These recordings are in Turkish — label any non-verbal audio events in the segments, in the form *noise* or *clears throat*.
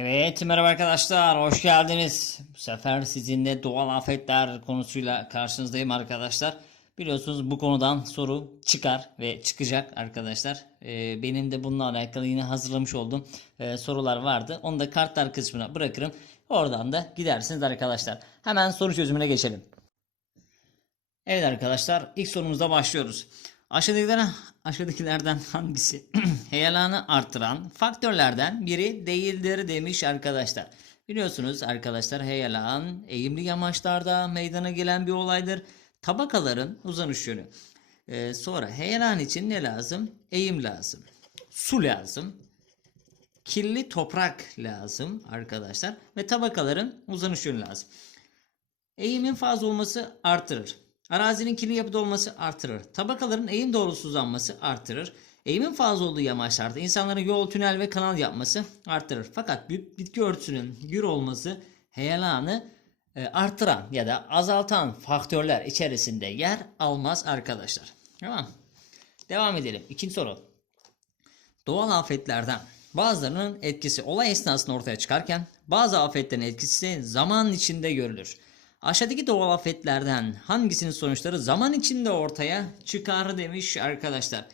Evet merhaba arkadaşlar hoş geldiniz. Bu sefer sizinle doğal afetler konusuyla karşınızdayım arkadaşlar. Biliyorsunuz bu konudan soru çıkar ve çıkacak arkadaşlar. Ee, benim de bununla alakalı yine hazırlamış olduğum e, sorular vardı. Onu da kartlar kısmına bırakırım. Oradan da gidersiniz arkadaşlar. Hemen soru çözümüne geçelim. Evet arkadaşlar ilk sorumuzda başlıyoruz. Aşağıdakilerden, aşağıdakilerden hangisi *clears throat* heyelanı artıran faktörlerden biri değildir demiş arkadaşlar. Biliyorsunuz arkadaşlar heyelan eğimli yamaçlarda meydana gelen bir olaydır. Tabakaların uzanış yönü. Ee, sonra heyelan için ne lazım? Eğim lazım. Su lazım. Kirli toprak lazım arkadaşlar. Ve tabakaların uzanış yönü lazım. Eğimin fazla olması artırır. Arazinin kirli yapıda olması artırır. Tabakaların eğim doğrusu uzanması artırır. Eğimin fazla olduğu yamaçlarda insanların yol, tünel ve kanal yapması artırır. Fakat bit- bitki örtüsünün gür olması heyelanı e, artıran ya da azaltan faktörler içerisinde yer almaz arkadaşlar. Tamam. Devam edelim. İkinci soru. Doğal afetlerden bazılarının etkisi olay esnasında ortaya çıkarken bazı afetlerin etkisi zaman içinde görülür. Aşağıdaki doğal afetlerden hangisinin sonuçları zaman içinde ortaya çıkar demiş arkadaşlar.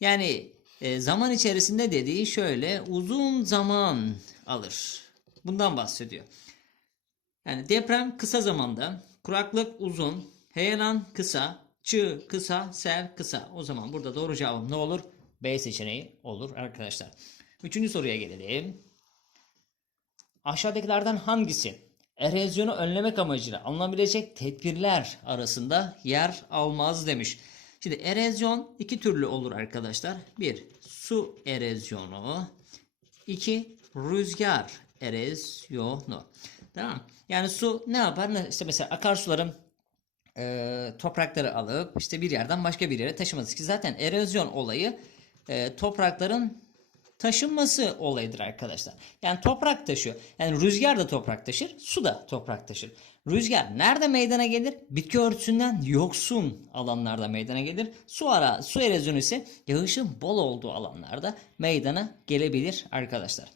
Yani e, zaman içerisinde dediği şöyle uzun zaman alır. Bundan bahsediyor. Yani deprem kısa zamanda, kuraklık uzun, heyelan kısa, çığ kısa, sel kısa. O zaman burada doğru cevabım ne olur? B seçeneği olur arkadaşlar. Üçüncü soruya gelelim. Aşağıdakilerden hangisi erozyonu önlemek amacıyla alınabilecek tedbirler arasında yer almaz demiş. Şimdi erozyon iki türlü olur arkadaşlar. Bir su erozyonu, iki rüzgar erozyonu. Tamam. Yani su ne yapar? İşte mesela akarsuların e, toprakları alıp işte bir yerden başka bir yere taşıması ki zaten erozyon olayı e, toprakların taşınması olayıdır arkadaşlar. Yani toprak taşıyor. Yani rüzgar da toprak taşır, su da toprak taşır. Rüzgar nerede meydana gelir? Bitki örtüsünden yoksun alanlarda meydana gelir. Su ara, su erozyonu ise yağışın bol olduğu alanlarda meydana gelebilir arkadaşlar.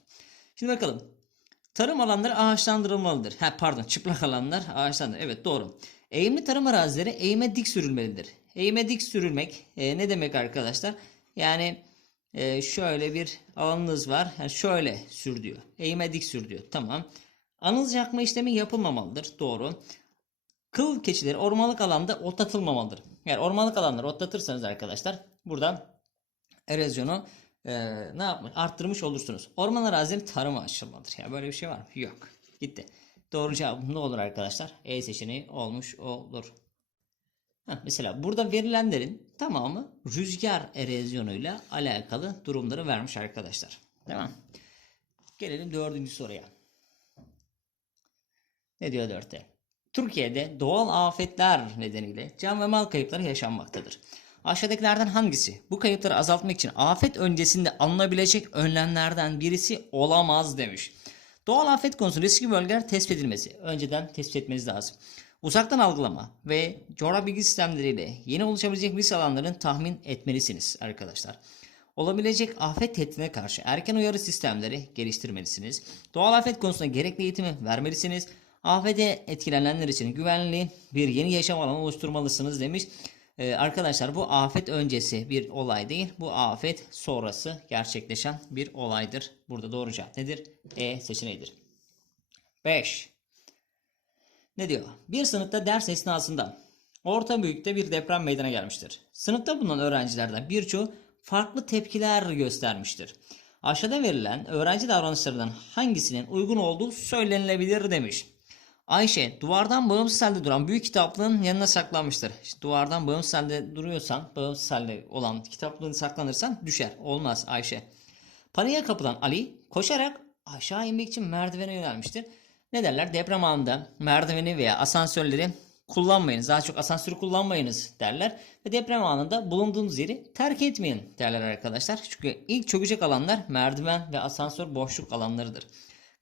Şimdi bakalım. Tarım alanları ağaçlandırılmalıdır. Ha pardon, çıplak alanlar ağaçlandırılır. Evet doğru. Eğimli tarım arazileri eğime dik sürülmelidir. Eğime dik sürülmek e, ne demek arkadaşlar? Yani e, şöyle bir alanınız var. Yani şöyle sür diyor. Eğime dik sür diyor. Tamam. Anız yakma işlemi yapılmamalıdır. Doğru. Kıl keçileri ormanlık alanda otlatılmamalıdır. Yani ormanlık alanları otlatırsanız arkadaşlar buradan erozyonu e, ne yapmış? Arttırmış olursunuz. Orman arazileri tarıma açılmalıdır. Ya böyle bir şey var mı? Yok. Gitti. Doğru cevap ne olur arkadaşlar? E seçeneği olmuş olur. Mesela burada verilenlerin tamamı rüzgar erozyonuyla alakalı durumları vermiş arkadaşlar. Tamam. Gelelim dördüncü soruya. Ne diyor dörtte? Türkiye'de doğal afetler nedeniyle can ve mal kayıpları yaşanmaktadır. Aşağıdakilerden hangisi bu kayıpları azaltmak için afet öncesinde alınabilecek önlemlerden birisi olamaz demiş. Doğal afet konusunda riskli bölgeler tespit edilmesi. Önceden tespit etmeniz lazım. Uzaktan algılama ve coğrafi bilgi sistemleriyle yeni oluşabilecek risk alanlarını tahmin etmelisiniz arkadaşlar. Olabilecek afet tehdidine karşı erken uyarı sistemleri geliştirmelisiniz. Doğal afet konusunda gerekli eğitimi vermelisiniz. Afete etkilenenler için güvenli bir yeni yaşam alanı oluşturmalısınız demiş. Ee, arkadaşlar bu afet öncesi bir olay değil. Bu afet sonrası gerçekleşen bir olaydır. Burada doğru cevap nedir? E seçeneğidir. 5. Ne diyor? Bir sınıfta ders esnasında orta büyükte bir deprem meydana gelmiştir. Sınıfta bulunan öğrencilerden birçoğu farklı tepkiler göstermiştir. Aşağıda verilen öğrenci davranışlarından hangisinin uygun olduğu söylenilebilir demiş. Ayşe duvardan bağımsız halde duran büyük kitaplığın yanına saklanmıştır. İşte duvardan bağımsız halde duruyorsan, bağımsız halde olan kitaplığını saklanırsan düşer. Olmaz Ayşe. Paniğe kapılan Ali koşarak aşağı inmek için merdivene yönelmiştir. Ne derler? Deprem anında merdiveni veya asansörleri kullanmayınız. Daha çok asansörü kullanmayınız derler. Ve deprem anında bulunduğunuz yeri terk etmeyin derler arkadaşlar. Çünkü ilk çökecek alanlar merdiven ve asansör boşluk alanlarıdır.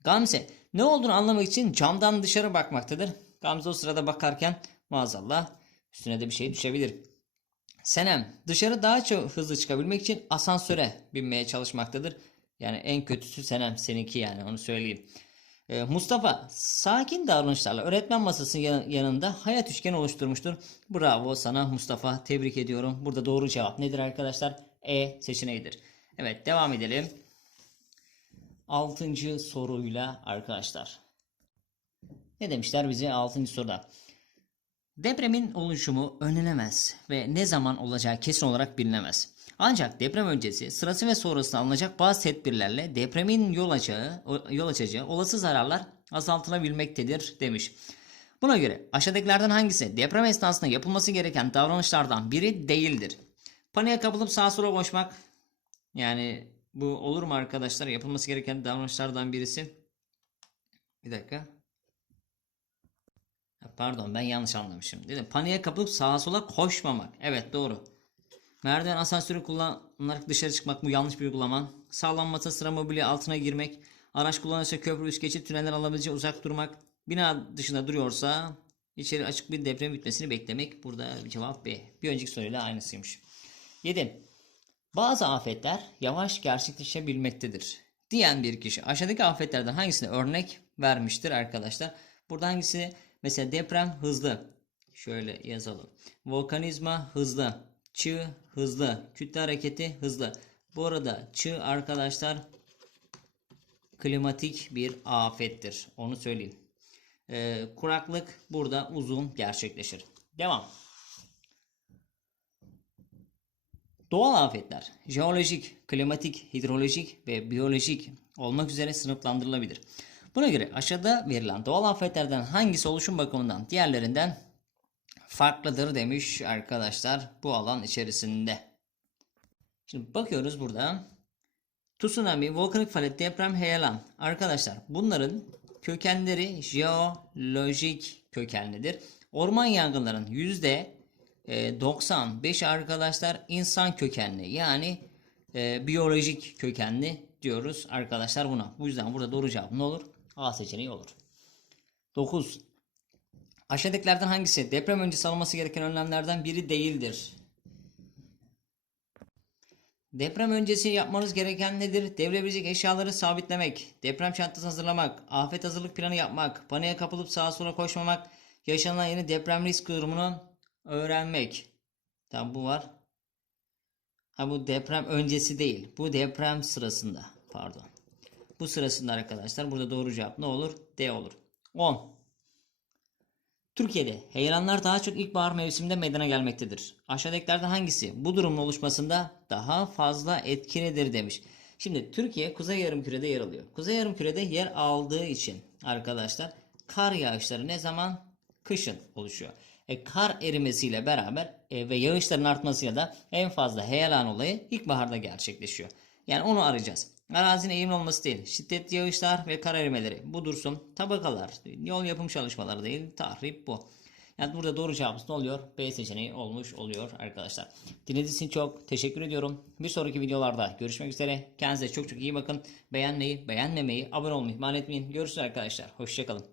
Gamze ne olduğunu anlamak için camdan dışarı bakmaktadır. Gamze o sırada bakarken maazallah üstüne de bir şey düşebilir. Senem dışarı daha çok hızlı çıkabilmek için asansöre binmeye çalışmaktadır. Yani en kötüsü Senem seninki yani onu söyleyeyim. Ee, Mustafa sakin davranışlarla öğretmen masasının yan- yanında hayat üçgeni oluşturmuştur. Bravo sana Mustafa. Tebrik ediyorum. Burada doğru cevap nedir arkadaşlar? E seçeneğidir. Evet devam edelim. Altıncı soruyla arkadaşlar. Ne demişler bize 6. soruda? Depremin oluşumu önlenemez ve ne zaman olacağı kesin olarak bilinemez. Ancak deprem öncesi, sırası ve sonrasında alınacak bazı tedbirlerle depremin yol açacağı, yol açacağı olası zararlar azaltılabilmektedir demiş. Buna göre aşağıdakilerden hangisi deprem esnasında yapılması gereken davranışlardan biri değildir? Paniğe kapılıp sağa sola koşmak yani bu olur mu arkadaşlar? Yapılması gereken davranışlardan birisi. Bir dakika. Pardon ben yanlış anlamışım. Dedim paniğe kapılıp sağa sola koşmamak. Evet doğru. Merdiven asansörü kullanarak dışarı çıkmak bu yanlış bir uygulama. Sağlanmasa sıra mobilya altına girmek. Araç kullanırsa köprü üst geçit tüneller alabileceği uzak durmak. Bina dışında duruyorsa içeri açık bir deprem bitmesini beklemek. Burada cevap B. Bir önceki soruyla aynısıymış. 7. Bazı afetler yavaş gerçekleşebilmektedir. Diyen bir kişi aşağıdaki afetlerden hangisine örnek vermiştir arkadaşlar? Burada hangisi? Mesela deprem hızlı. Şöyle yazalım. Volkanizma hızlı. Çığ hızlı. Kütle hareketi hızlı. Bu arada çığ arkadaşlar klimatik bir afettir. Onu söyleyeyim. Ee, kuraklık burada uzun gerçekleşir. Devam. Doğal afetler jeolojik, klimatik, hidrolojik ve biyolojik olmak üzere sınıflandırılabilir. Buna göre aşağıda verilen doğal afetlerden hangisi oluşum bakımından diğerlerinden farklıdır demiş arkadaşlar bu alan içerisinde. Şimdi bakıyoruz burada. Tsunami, volkanik faaliyet, deprem, heyelan. Arkadaşlar bunların kökenleri jeolojik kökenlidir. Orman yangınlarının yüzde e, 95 arkadaşlar insan kökenli yani e, biyolojik kökenli diyoruz arkadaşlar buna. Bu yüzden burada doğru cevap ne olur? A seçeneği olur. 9. Aşağıdakilerden hangisi deprem öncesi alınması gereken önlemlerden biri değildir? Deprem öncesi yapmanız gereken nedir? Devrilebilecek eşyaları sabitlemek, deprem çantası hazırlamak, afet hazırlık planı yapmak, paniğe kapılıp sağa sola koşmamak, yaşanılan yeni deprem risk durumunu öğrenmek. Tamam bu var. Ha bu deprem öncesi değil. Bu deprem sırasında. Pardon. Bu sırasında arkadaşlar burada doğru cevap ne olur? D olur. 10. Türkiye'de heyelanlar daha çok ilkbahar mevsiminde meydana gelmektedir. Aşağıdakilerden hangisi bu durumun oluşmasında daha fazla etkilidir demiş. Şimdi Türkiye Kuzey Yarımküre'de yer alıyor. Kuzey Yarımküre'de yer aldığı için arkadaşlar kar yağışları ne zaman? Kışın oluşuyor. E, kar erimesiyle beraber e, ve yağışların artmasıyla da en fazla heyelan olayı ilkbaharda gerçekleşiyor. Yani onu arayacağız. Arazinin eğimli olması değil. Şiddetli yağışlar ve kar erimeleri. Bu dursun. Tabakalar. Yol yapım çalışmaları değil. Tahrip bu. Yani burada doğru cevabımız ne oluyor? B seçeneği olmuş oluyor arkadaşlar. Dinlediğiniz için çok teşekkür ediyorum. Bir sonraki videolarda görüşmek üzere. Kendinize çok çok iyi bakın. Beğenmeyi, beğenmemeyi, abone olmayı ihmal etmeyin. Görüşürüz arkadaşlar. Hoşçakalın.